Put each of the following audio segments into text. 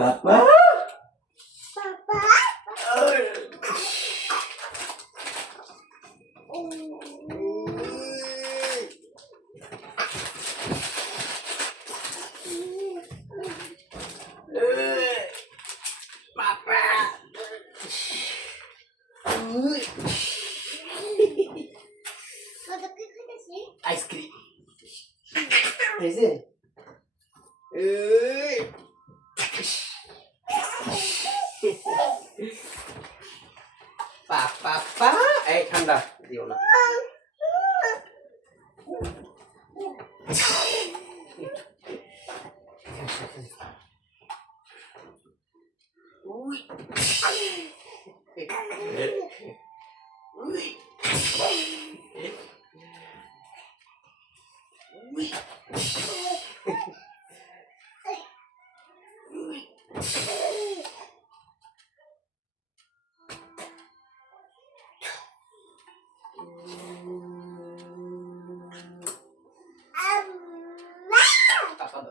বাবা আইসক্রিম এই যে পাপা এই ঠান্ডা দিও না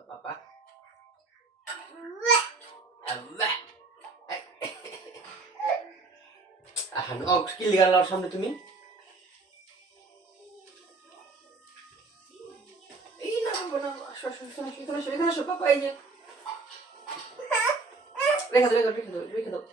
Papa. কি লিগাল আর সামনে তুমি এই না বনা শোনো পাপা এই যে রেখে দাও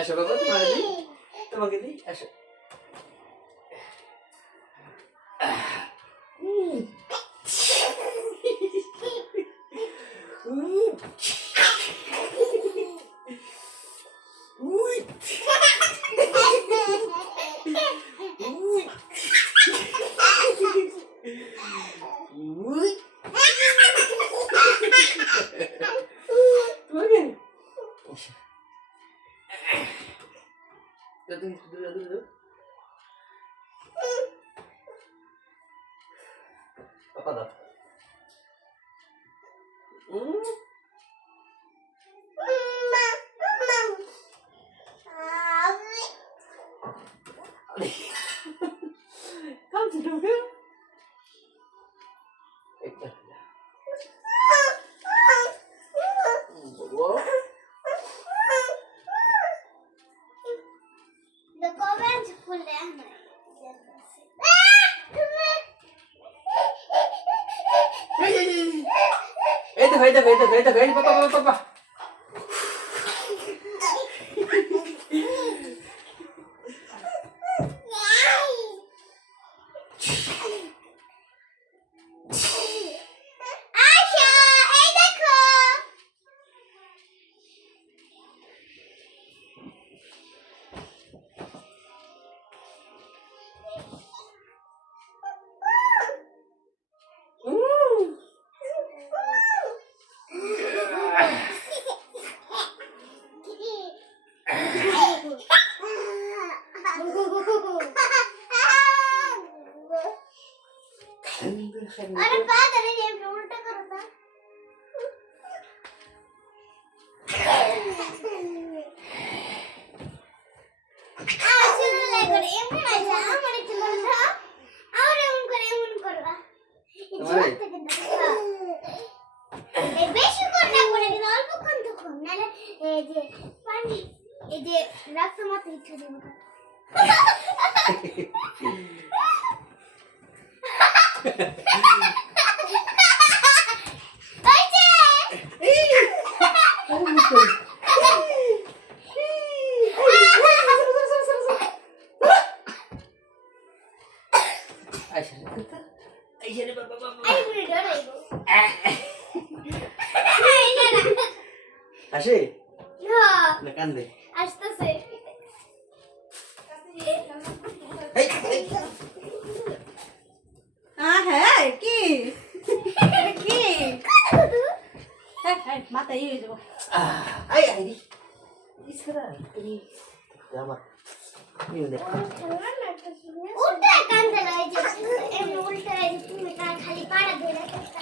আসো বাবা তোমাকে দিই আসো Apa dah? Kamu tidur ke? The comments full down. Itu, papa. अरे बात अरे ये उल्टा करो ना चलो ले कर एमन आजा हमने चलो था और एमन करवा ए बेशी করনা করে দিন অল্প কোন তো কোন নালে এই যে পানি এই যে রাস্তা মত ইচ্ছা দেব আসে না কান্দে আসতেছে হ্যাঁ কি কি মাথা ইয়ে দেবো আই ইসরা তুমি আমার নিউ দেখ উল্টা কান্দে লাগে যে এমনি উল্টা এই যে তুমি তার খালি পাড়া দিয়ে রাখতা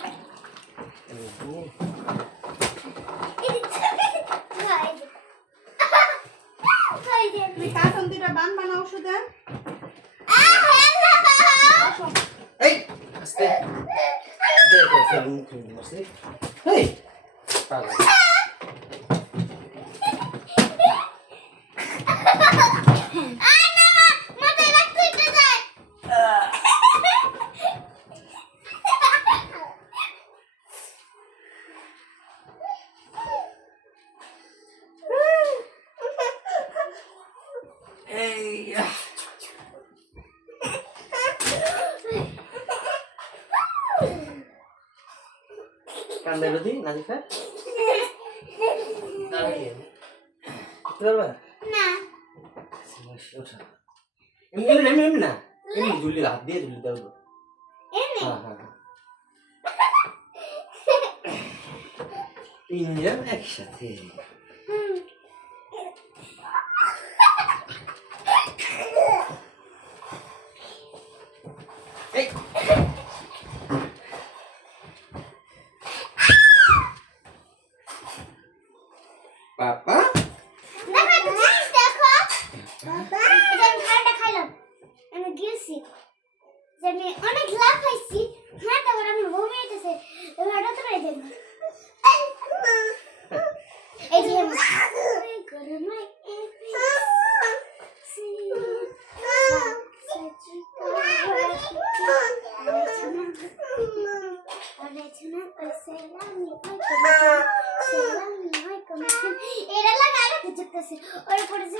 তুমি কার্টন দুইটা বান বানা ওষুধে এই আস্তে দেখো সেলুন খুলে মারছি এই পাগল এই কান্দে রদি নাজিফা দাঁড়িয়ে কি করবা না সমস্যা ওঠা এমনি না এমনি ঝুলি হাত দিয়ে ঝুলি দাও এমনি হ্যাঁ হ্যাঁ তিনজন একসাথে এই পাপা দেখো তো জিনিস দেখো বাবা এটা আমি খাওয়াটা খাইলাম আমি গেছি যে আমি অনেক লাভ খাইছি হ্যাঁ তারপর আমি বমি হইতেছে ভাড়া তো রেখে দেন এই যে গরমে এটা লাগা আগে তো চুকতেছে ওর পরে যে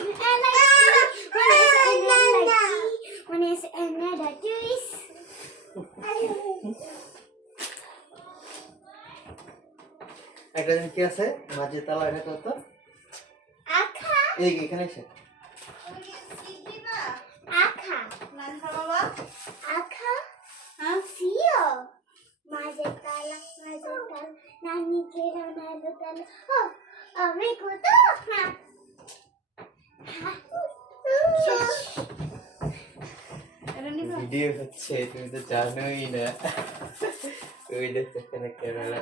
when is another twist একটা জিনিস কি আছে মাঝে তালা এটা কত আখা এই এখানে এসে আখা নানকা বাবা আখা হ্যাঁ সিও মাঝে তালা নানি কে রানালো তালা ও আমি কত হ্যাঁ এটা নিবা ভিডিও হচ্ছে তুমি তো জানোই না ওই দেখতে কেন ক্যামেরা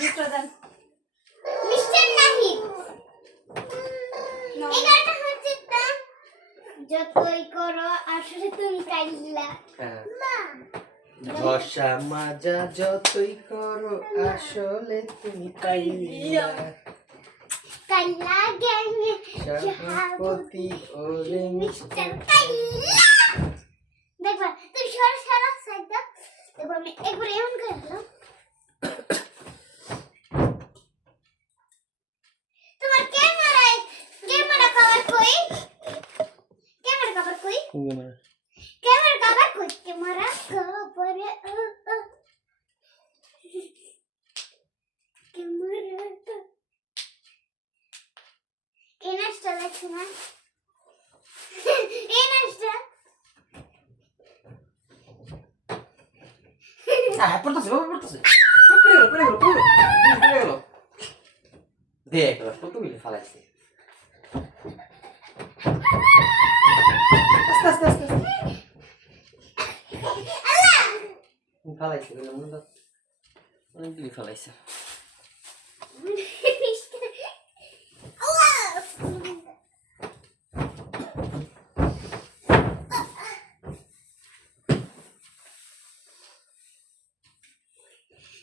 দুটো দেন মিস্টার নাহি এই গানটা হচ্ছে তা যতই করো আসলে তুমি কাইলা মা ঘষা মাজা যতই করো আসলে তুমি পাইয়া কাইলা গ্যাংয়ে সভাপতি ওরে মিস্টার কাইলা দেখবা তুমি সরা সরা সাইডটা দেখো আমি একবার এমন করে দিলাম তোমার ক্যামেরা কভার কই ক্যামেরা কভার কই ক্যামেরা কভার কই ক্যামেরা কভার ক্যামেরা এনাস্টা লাগছে না এনাস্টা পড়তেছে বাবা পড়তেছে দেখ কতগুলি ফালাইছে আস্তে আস্তে আস্তে ফালাইছে অনেকগুলি ফালাইছে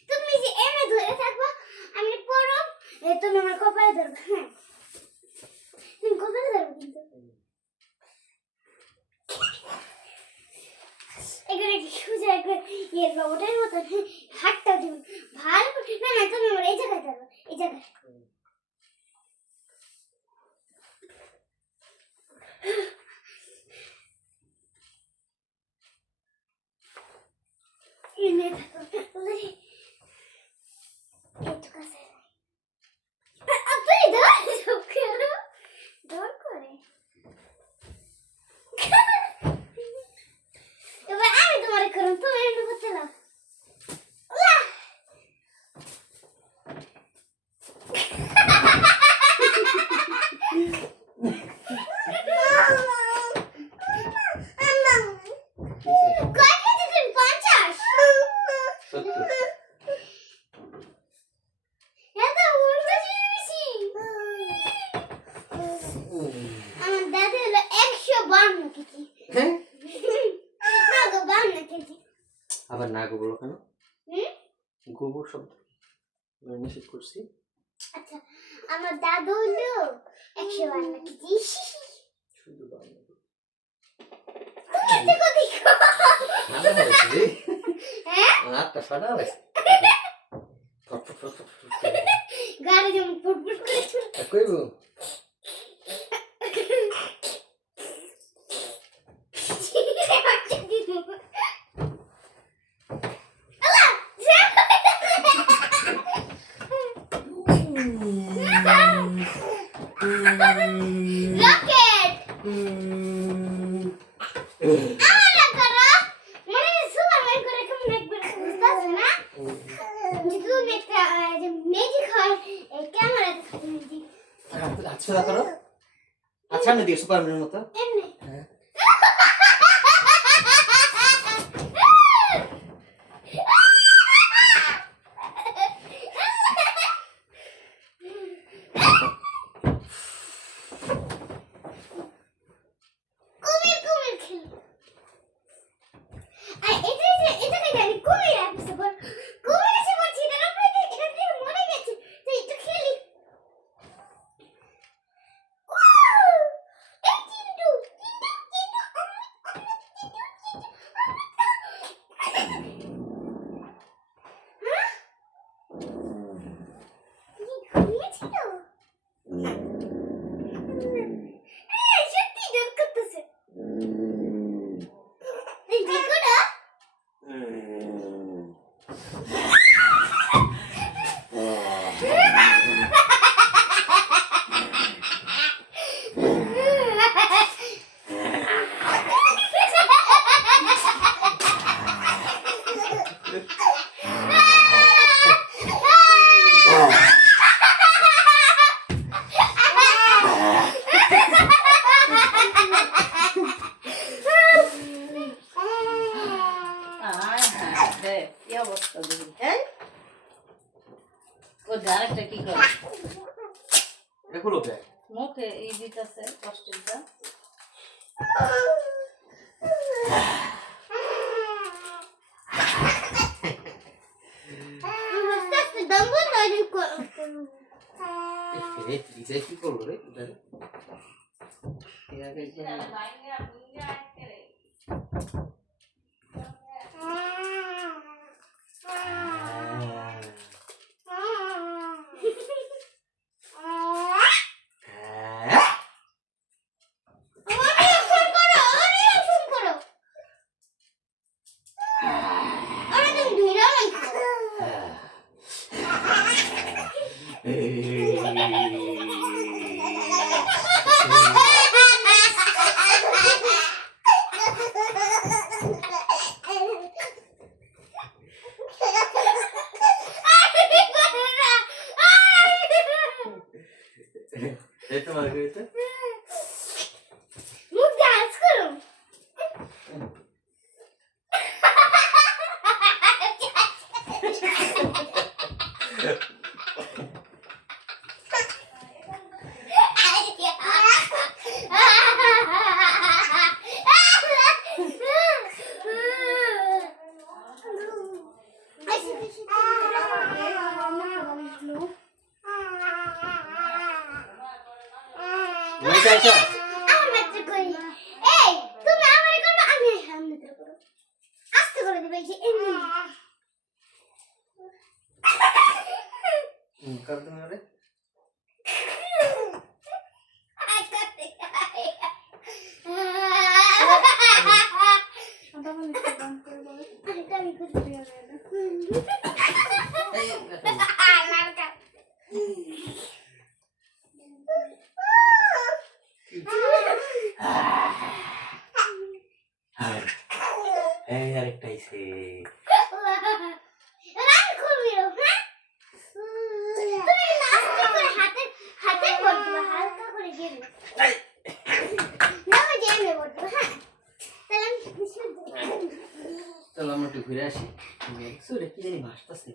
তুমি যে এমে ধরে থাকবা আমি পড়ো তুমি আমার কপালে ধরবে হ্যাঁ তুমি কপালে ধরবে কিন্তু এখানে কি সোজা একবার ইয়ের রোবটের মতো হাতটা দিন ভালো করে না না তুমি আমার এই জায়গায় ধরবে এই জায়গায় এনে থাকো একটু কাছে আপনি ধর করে এবার আমি তোমার করুন তুমি কেজি হ্যাঁ না গো 52 কেজি আবার না গো বলো কেন হুম গোবর শব্দ নিষেধ করছি আচ্ছা আমার দাদু হলো 152 কেজি শুধু বাংলা দেখো দেখো হ্যাঁ আটটা ছটা হয়েছে গাড়ি যেমন ফুটফুট করে ছুটে কইব রকেট আমরা করো মানে সুপারম্যান করে কেমন একবার বুঝতাছ না তুমি একটা যে ম্যাজিক হয় ক্যামেরাতে থাকে ম্যাজিক আচ্ছা করো আচ্ছা আমি দেখি সুপারম্যানের মতো এমনি হ্যাঁ কুমির কুমির খেল আর এটা জানি কুমির আছে বল কুমির এসে বলছি এটার উপরে এটা দিয়ে মরে গেছে তো একটু খেলি এই চিন্টু ঘুমিয়েছিল সত্যি জোর করতেছে এই দেখো না কি অবস্থা দেখি হ্যাঁ ও ডাইরেক্টটা কি করে দেখো লোকে মুখে এই দিতেছে কষ্টেরটা দিছে কি করলো রে তোমার কইতে মুখ ডান্স করো আচ্ছা আমি করি এই তুমি আমারে করবে আমি সামনে থেকে করব আস্তে করে দিবে যে এমনি কর তুমি রে এই আরেকটা আইছে রান করবিও হ্যাঁ তুমি আস্তে করে হাতে বলবা হালকা করে গেলে না গেলে বলবা হ্যাঁ তাহলে আমি চলো আমরা একটু ঘুরে আসি সুরে কি জানি ভাসতেছে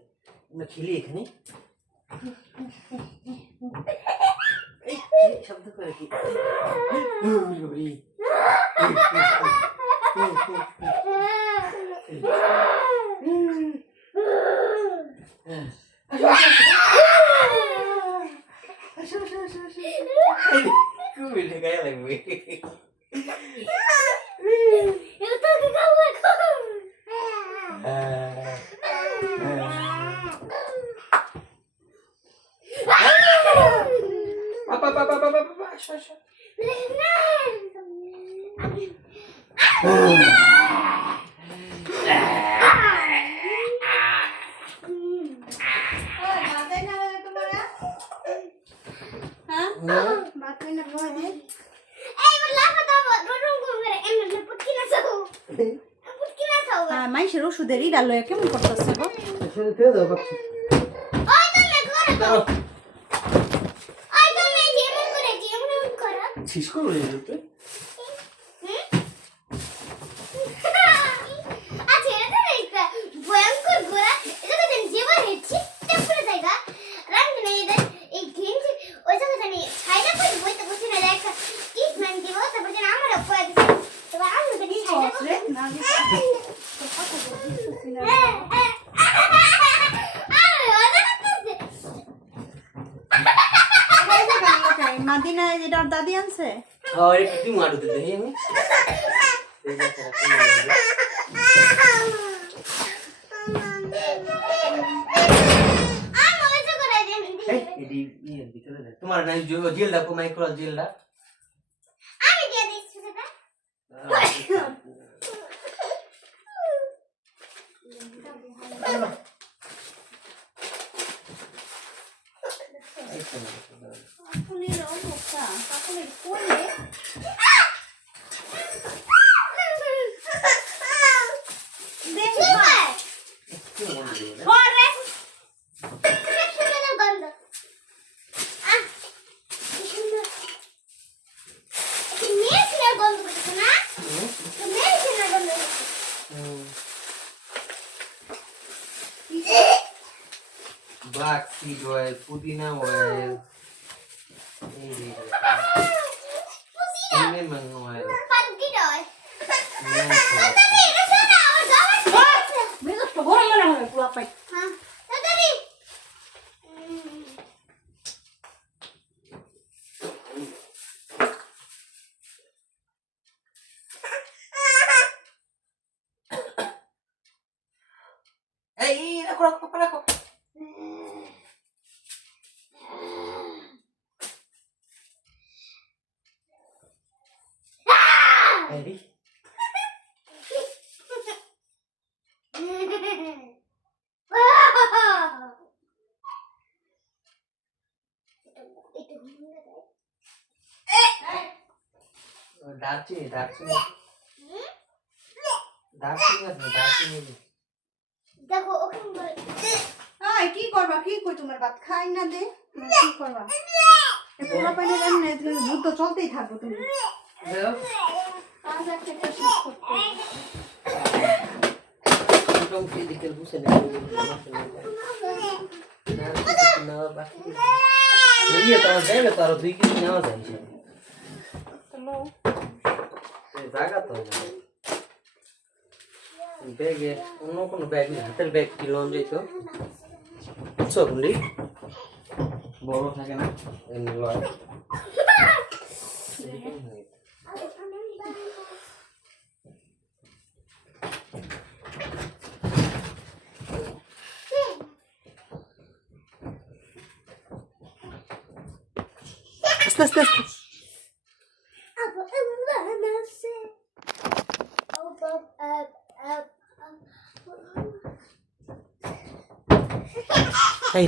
আমরা খেলি এখানে এই শব্দ করে কি Kuwi kayak lagi. Itu ke kamu aku. Apa. মাইশের ওষুধেরই ডাল কেমন করতেছে গো? শুনে খেয়ে দাও বাচ্চা। শেষ করো যেতে। মাদিনা যেটা ওর দাদি আনছে আর একটু কি মারতে দেই আমি এডি ইয়ে ভিতরে দে তোমার নাই জেল দাও মাইক্রো জেল দাও আমি দিয়ে দিচ্ছি দাদা কাকুলির অবস্থা কাকুলির কোলে black seed oil, pudina oil, lemon oil, hey, raco. Ready? দারচিনি দেখো ওখানে কি করবা কি কই তোমার ভাত খাই না দে কি করবা পুরো পানি রান্না যুদ্ধ চলতেই থাকবো তুমি কাজ একটা শেষ করতে কি দিকে বুঝে না বাকি নিয়ে তো যাবে তার 2 কেজি নেওয়া যায় চলো জায়গা তো ব্যাগে অন্য কোনো ব্যাগ নেই হাতের ব্যাগ কি লন যাইতো বুঝছো বন্ধু বড় থাকে না এমনি লয় আস্তে Hey,